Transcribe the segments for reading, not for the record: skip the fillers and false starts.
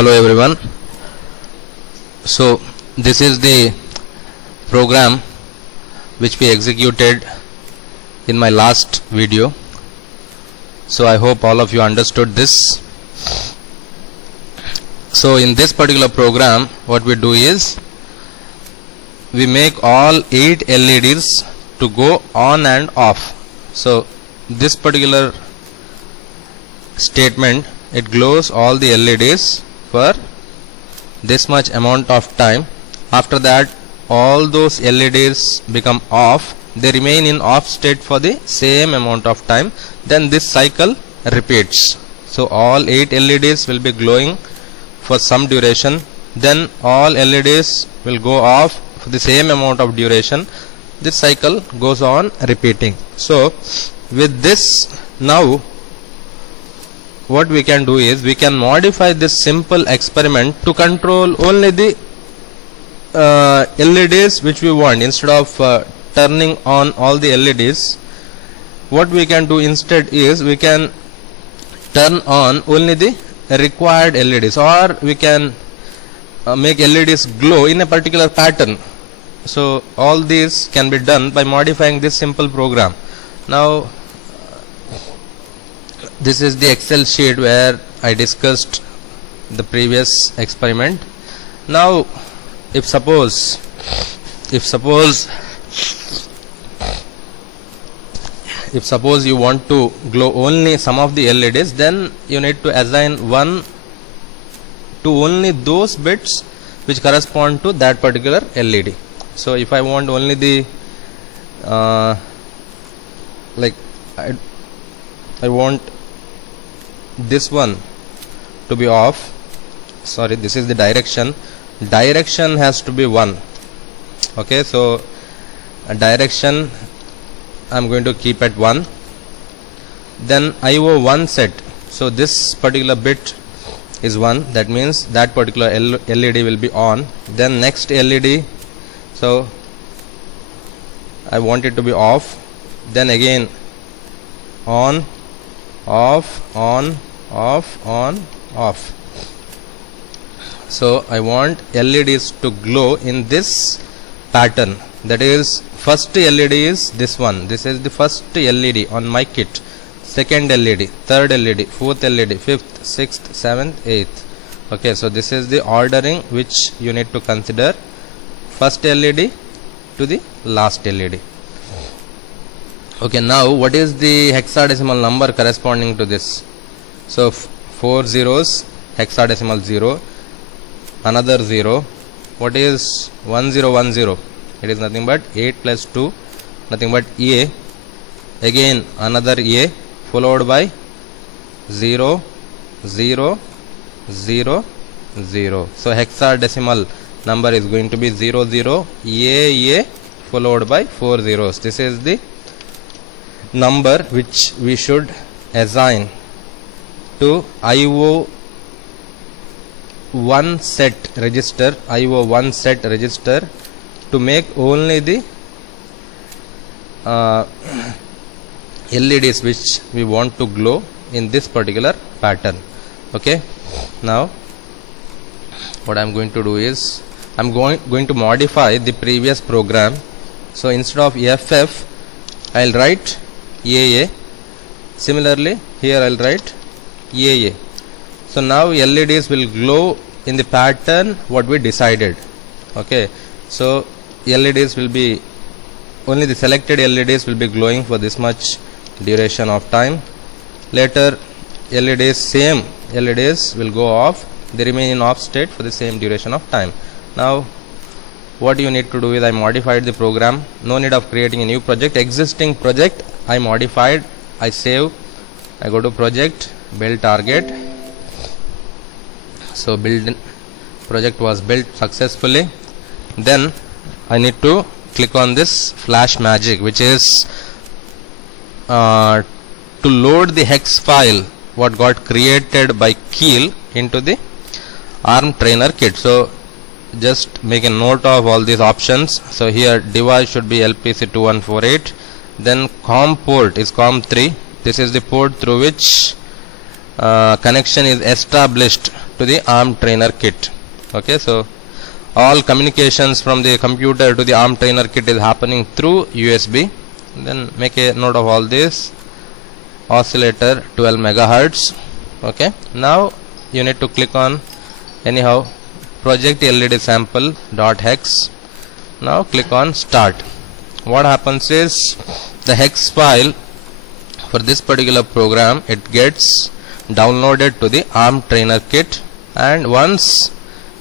hello everyone. So this is the program which we executed in my last video. So I hope all of you understood this. So in this particular program, what we do is we make all 8 LEDs to go on and off. So this particular statement, it glows all the LEDs for this much amount of time. After that, all those LEDs become off. They remain in off state for the same amount of time. Then this cycle repeats. So all 8 LEDs will be glowing for some duration. Then all LEDs will go off for the same amount of duration. This cycle goes on repeating. So with this, now what we can do is we can modify this simple experiment to control only the LEDs which we want. Instead of turning on all the LEDs, what we can do instead is we can turn on only the required LEDs, or we can make LEDs glow in a particular pattern. So all these can be done by modifying this simple program. Now this is the Excel sheet where I discussed the previous experiment. Now if suppose you want to glow only some of the LEDs, then you need to assign one to only those bits which correspond to that particular LED. So if I want only the I want this one to be off. Sorry, this is the direction has to be 1. Okay, so a direction I'm going to keep at 1. Then IO1 set, so this particular bit is 1, that means that particular LED will be on. Then next LED, so I want it to be off. Then again on, off, on, off, on, off. So I want LEDs to glow in this pattern. That is, first LED is this one. This is the first LED on my kit. Second LED, third LED, fourth LED, fifth, sixth, seventh, eighth. Okay, so this is the ordering which you need to consider. First LED to the last LED. Okay, now what is the hexadecimal number corresponding to this? So 4 zeros, hexadecimal 0, another 0. What is 1010? It is nothing but 8 plus 2, nothing but A. Again another A, followed by 0, 0, 0, 0. So hexadecimal number is going to be 00, A, followed by 4 zeros. This is the number which we should assign to IO1 set register, to make only the LEDs which we want to glow in this particular pattern. Okay, now what I am going to do is I am going to modify the previous program. So instead of FF, I will write AA. Similarly here I will write AA. So now LEDs will glow in the pattern what we decided. Okay, so LEDs will be, only the selected LEDs will be glowing for this much duration of time. Later same LEDs will go off. They remain in off state for the same duration of time. Now what you need to do is I modified the program. No need of creating a new project. Existing project I modified, I save, I go to project, build target. So project was built successfully. Then I need to click on this flash magic, which is to load the hex file what got created by Keel into the ARM trainer kit. So just make a note of all these options. So here device should be LPC2148. Then COM port is COM3. This is the port through which connection is established to the ARM trainer kit. Okay, so all communications from the computer to the ARM trainer kit is happening through USB. Then make a note of all this. Oscillator 12 megahertz. Okay, now you need to click on anyhow project LED sample .hex. Now click on start. What happens is the hex file for this particular program, it gets downloaded to the ARM trainer kit, and once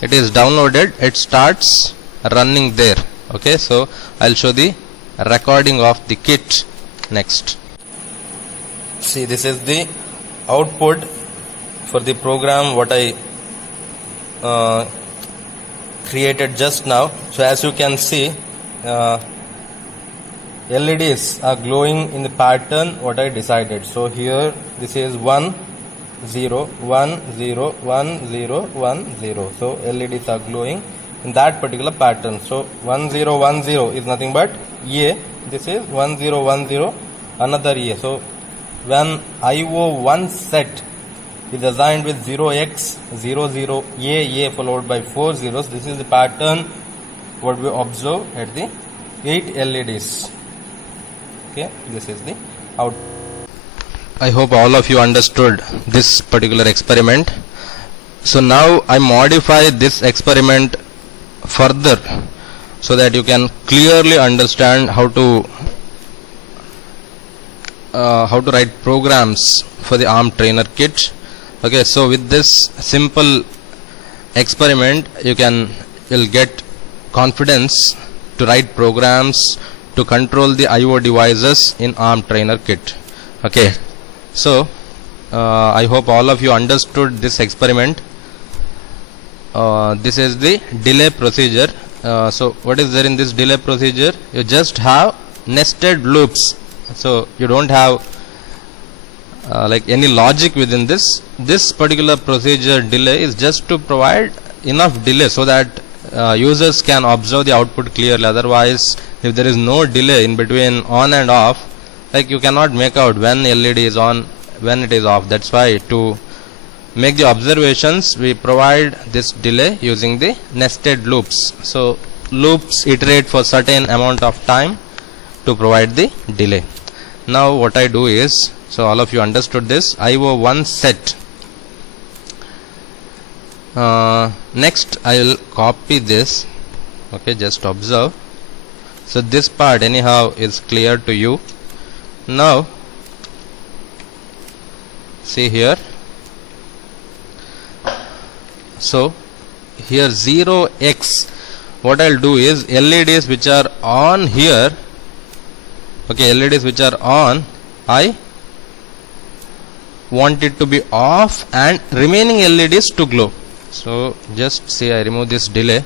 it is downloaded it starts running there. Okay, so I'll show the recording of the kit next. See, this is the output for the program what I created just now. So as you can see, LEDs are glowing in the pattern what I decided. So here this is 1 0 1 0 1 0 1 0. So LEDs are glowing in that particular pattern. So 1 0 1 0 is nothing but A. This is 1 0 1 0 another A. So when IO1 set is assigned with 0x 0 0 A followed by 4 zeros, this is the pattern what we observe at the 8 LEDs. Okay, this is the output. I hope all of you understood this particular experiment. So now I modify this experiment further so that you can clearly understand how to write programs for the ARM trainer kit. Okay, so with this simple experiment you'll get confidence to write programs to control the IO devices in ARM trainer kit. Okay, so I hope all of you understood this experiment. This is the delay procedure. So what is there in this delay procedure? You just have nested loops. So you don't have like any logic within this. This particular procedure delay is just to provide enough delay so that users can observe the output clearly. Otherwise, if there is no delay in between on and off, like you cannot make out when LED is on, when it is off. That's why to make the observations we provide this delay using the nested loops. So loops iterate for certain amount of time to provide the delay. Now what I do is, so all of you understood this, IO1 set. Next I will copy this. Okay, just observe. So this part anyhow is clear to you. Now see here. So here 0x, what I'll do is LEDs which are on here, okay, LEDs which are on, I want it to be off and remaining LEDs to glow. So just see, I remove this delay.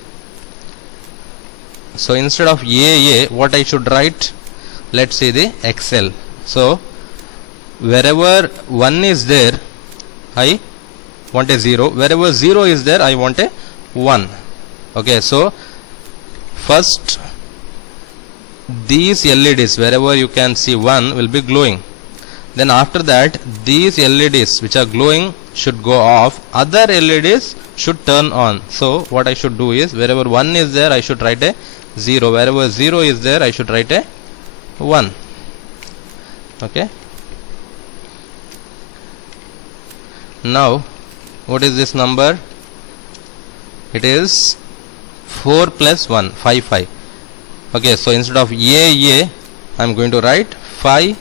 So instead of AA, what I should write? Let's see the XL. So wherever 1 is there, I want a 0. Wherever 0 is there, I want a 1. Okay, so first these LEDs, wherever you can see 1, will be glowing. Then after that, these LEDs which are glowing should go off. Other LEDs should turn on. So what I should do is, wherever 1 is there, I should write a 0. Wherever 0 is there, I should write a 1. Okay. Now what is this number? It is 4 plus 1, 5, 5. Okay, so instead of AA, I am going to write 5.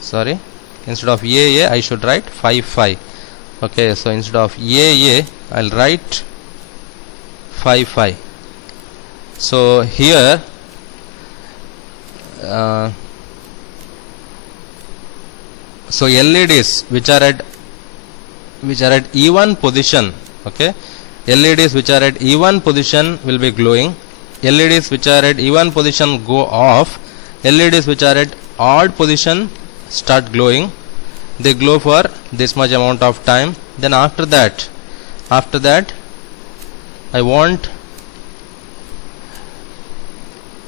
Sorry, instead of AA, I should write 5, 5. Okay, so instead of AA, I'll write 5, 5. So here, so LEDs which are at E1 position, okay, LEDs which are at E1 position will be glowing. LEDs which are at E1 position go off. LEDs which are at odd position start glowing. They glow for this much amount of time. Then after that I want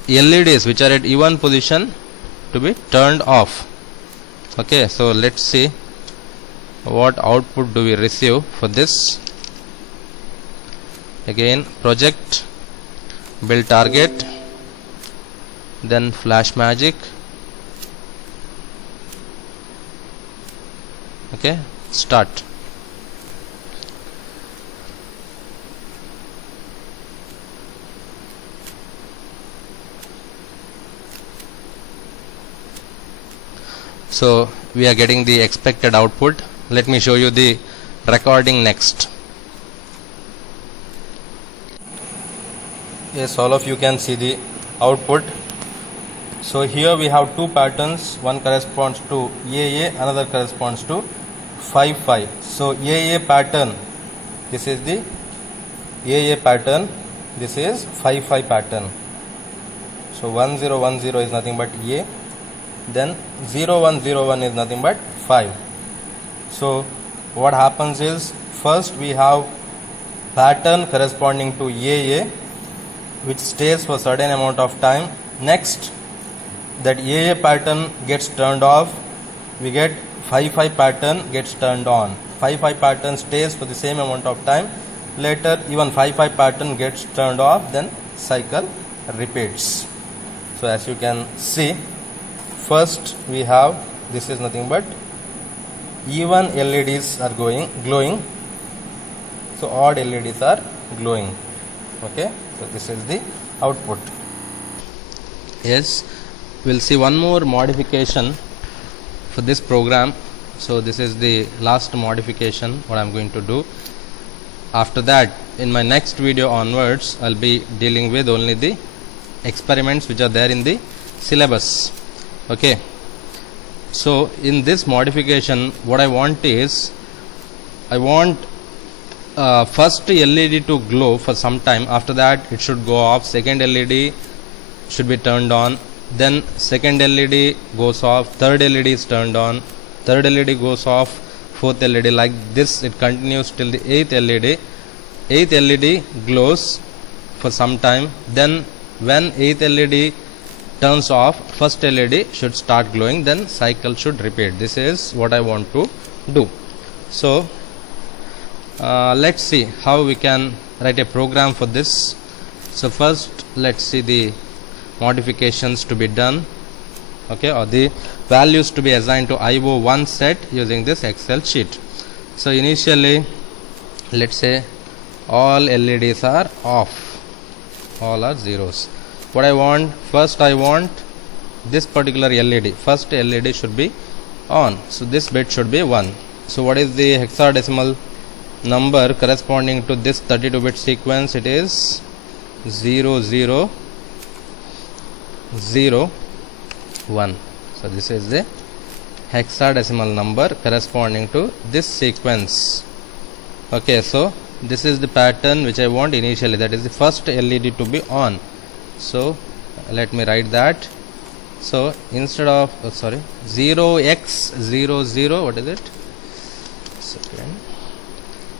LEDs which are at E1 position to be turned off. Okay, so let's see what output do we receive for this. again project, build target, then flash magic. Okay, start. So we are getting the expected output. Let me show you the recording next. Yes, all of you can see the output. So here we have two patterns. One corresponds to AA, another corresponds to 5-5. So AA pattern, this is the AA pattern, this is 5-5 pattern. So 1010 is nothing but A, then 0101 is nothing but 5. So what happens is, first we have pattern corresponding to AA which stays for certain amount of time. Next, that AA pattern gets turned off, we get 5-5 pattern gets turned on. 5-5 pattern stays for the same amount of time. Later even 5-5 pattern gets turned off, then cycle repeats. So as you can see, first we have, this is nothing but even LEDs are glowing, so odd LEDs are glowing. Okay, so this is the output. Yes, we'll see one more modification for this program. So this is the last modification what I'm going to do. After that, in my next video onwards, I'll be dealing with only the experiments which are there in the syllabus. Okay, so in this modification what I want is, I want first LED to glow for some time. After that it should go off. Second LED should be turned on, then second LED goes off, third LED is turned on, third LED goes off, fourth LED, like this it continues till the eighth LED. Eighth LED glows for some time, then when eighth LED turns off, first LED should start glowing, then cycle should repeat. This is what I want to do. So let's see how we can write a program for this. So first let's see the modifications to be done, okay, or the values to be assigned to IO1 set using this Excel sheet. So initially let's say all LEDs are off, all are zeros. What I want, first I want this particular LED, first LED should be on, so this bit should be 1. So what is the hexadecimal number corresponding to this 32-bit sequence? It is 0001. So this is the hexadecimal number corresponding to this sequence. Okay, so this is the pattern which I want initially, that is the first LED to be on. So let me write that. So instead of 0x00, what is it? Second.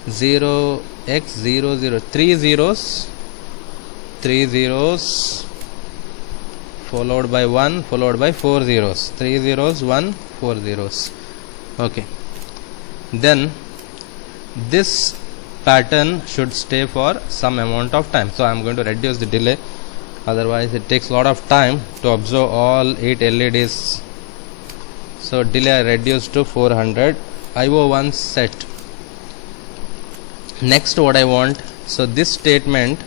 0x00, 3 zeros followed by 1 followed by 4 zeros, 3 zeros 1 4 zeros. Okay, then this pattern should stay for some amount of time. So I am going to reduce the delay, otherwise it takes a lot of time to observe all 8 LEDs. So delay I reduced to 400. IO1 set. Next what I want, so this statement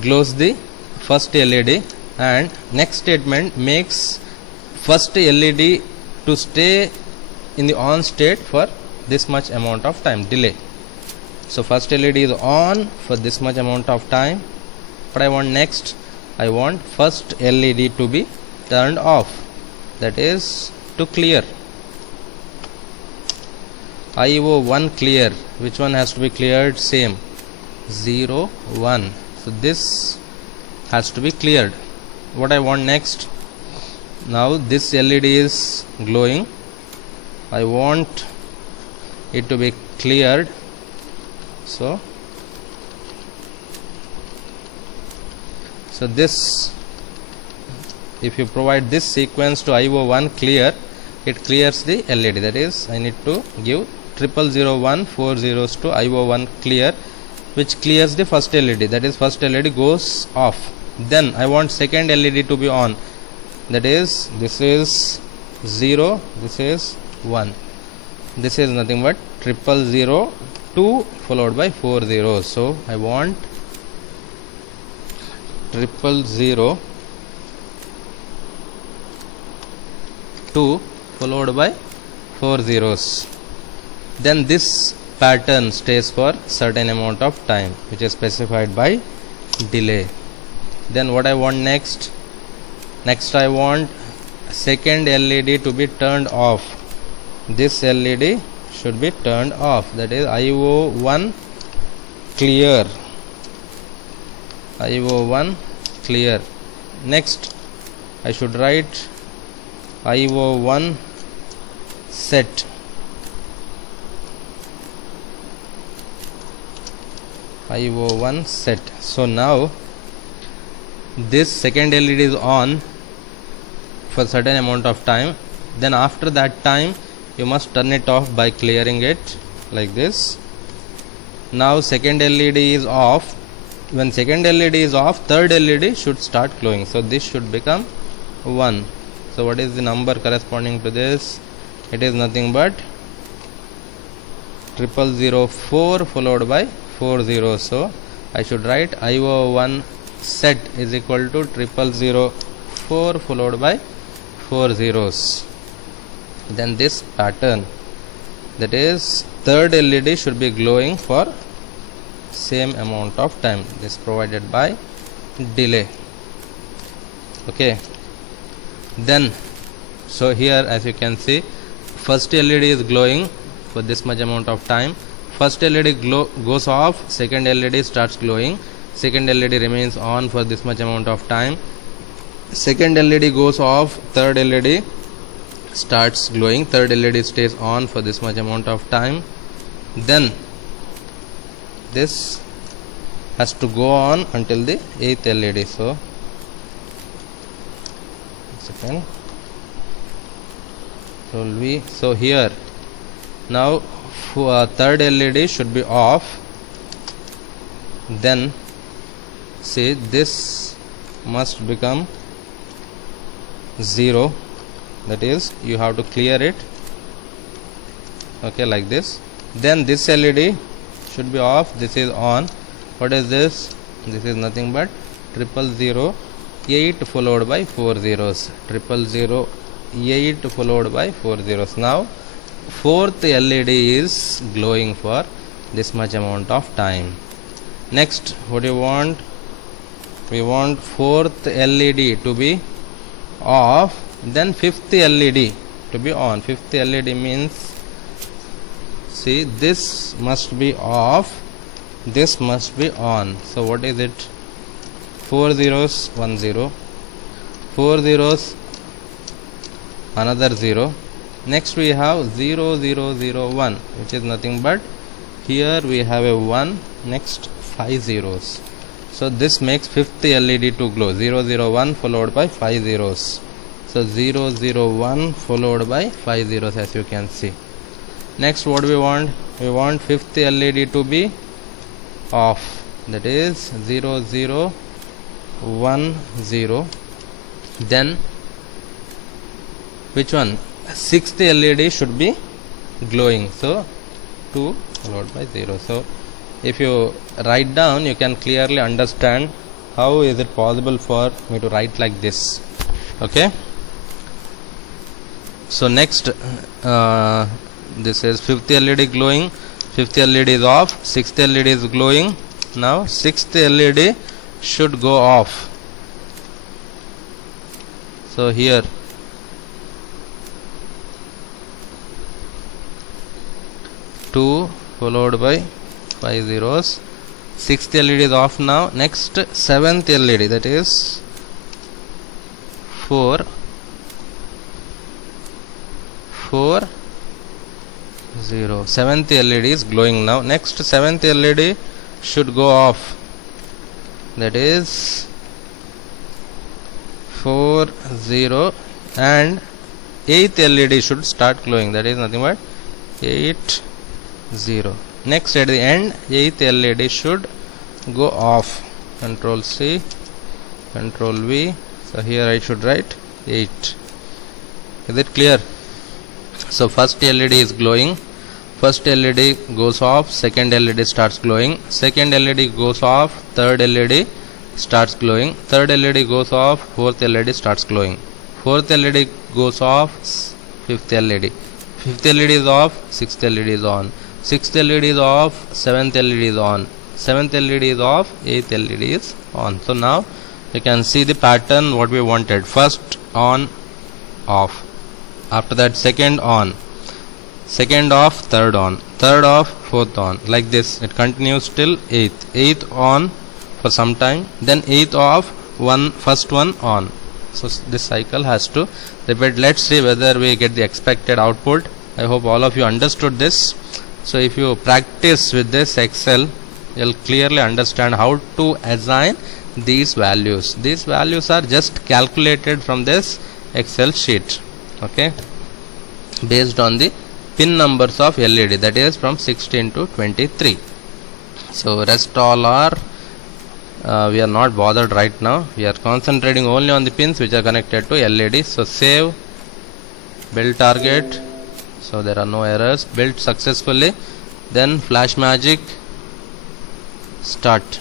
glows the first LED, and next statement makes first LED to stay in the on state for this much amount of time, delay. So first LED is on for this much amount of time. What I want next, I want first LED to be turned off, that is to clear. IO1 clear, which one has to be cleared? Same, 0 1. So this has to be cleared. What I want next, now this LED is glowing, I want it to be cleared. So this, if you provide this sequence to IO1 clear, it clears the LED. That is, I need to give 0001 4 zeros to IO1 clear. which clears the first LED, that is first LED goes off. Then I want second LED to be on, that is this is 0, this is 1. This is nothing but 000 2 followed by 4 zeros. So I want 000 2 followed by 4 zeros. Then this pattern stays for certain amount of time, which is specified by delay. Then what I want next? Next I want second LED to be turned off. This LED should be turned off, that is IO1 clear. IO1 clear. Next I should write IO1 set. IO1 set. So now this second LED is on for certain amount of time. Then after that time you must turn it off by clearing it like this. Now second LED is off. When second LED is off, third LED should start glowing. So this should become 1. So what is the number corresponding to this? It is nothing but 0004 followed by 4 zeros. So I should write IO1 set is equal to 0004 followed by 4 zeros. Then this pattern, that is third LED should be glowing for same amount of time. This provided by delay. Okay. Then so here as you can see, first LED is glowing for this much amount of time. First LED goes off, second LED starts glowing, second LED remains on for this much amount of time, second LED goes off, third LED starts glowing, third LED stays on for this much amount of time. Then this has to go on until the 8th LED. So second, so here now third LED should be off. Then see this must become 0, that is you have to clear it, okay, like this. Then this LED should be off, this is on. What is this? This is nothing but 0008 followed by 4 zeros. 0008 followed by 4 zeros. Now fourth LED is glowing for this much amount of time. Next what do you want? We want fourth LED to be off, then fifth LED to be on. Fifth LED means, see, this must be off, this must be on. So what is it? 4 zeros, 1 0, 4 zeros, another 0. Next we have 0 0 0 1, which is nothing but here we have a 1, next 5 zeros. So this makes fifth LED to glow. 0 0 1 followed by 5 zeros. So 0 0 1 followed by 5 zeros, as you can see. Next what we want? We want fifth LED to be off, that is 0 0 1 0. Then which one? Sixth LED should be glowing. So 2 followed by 0. So if you write down, you can clearly understand how is it possible for me to write like this. Okay. So next this is fifth LED glowing, fifth LED is off, sixth LED is glowing. Now sixth LED should go off. So here two followed by 5 zeros. Sixth LED is off now. Next seventh LED, that is 4 0. Seventh LED is glowing now. Next seventh LED should go off, that is 4 0, and eighth LED should start glowing, that is nothing but 8 0. Next, at the end, 8th LED should go off. Control C, Control V. So here I should write 8. Is it clear? So first LED is glowing. First LED goes off, second LED starts glowing. Second LED goes off, third LED starts glowing. Third LED goes off, fourth LED starts glowing. Fourth LED goes off, fifth LED. Fifth LED is off, sixth LED is on. Sixth LED is off, seventh LED is on. Seventh LED is off, eighth LED is on. So now you can see the pattern what we wanted. First on, off. After that second on. Second off, third on. Third off, fourth on. Like this. It continues till eighth. Eighth on for some time. Then eighth off, first one on. So this cycle has to repeat. Let's see whether we get the expected output. I hope all of you understood this. So if you practice with this Excel, you'll clearly understand how to assign these values. These values are just calculated from this Excel sheet. Okay, based on the pin numbers of LED, that is from 16 to 23. So rest all are we are not bothered right now. We are concentrating only on the pins which are connected to LED. So save, build target. So there are no errors. Built successfully. Then Flash Magic, start.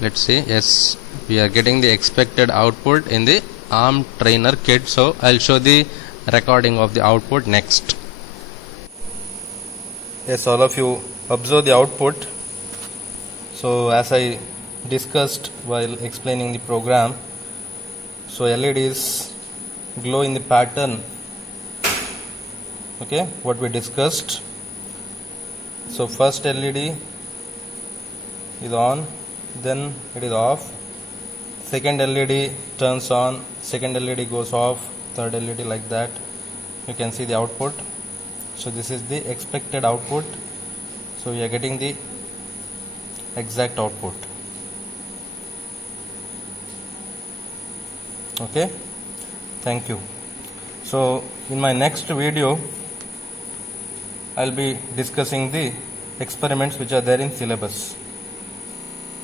Let's see. Yes, we are getting the expected output in the ARM trainer kit. So I'll show the recording of the output next. Yes, all of you observe the output. So as I discussed while explaining the program, so LEDs glow in the pattern, okay, what we discussed. So first LED is on, then it is off. Second LED turns on, second LED goes off, third LED, like that. You can see the output. So this is the expected output. So we are getting the exact output. Okay, thank you. So in my next video I'll be discussing the experiments which are there in syllabus.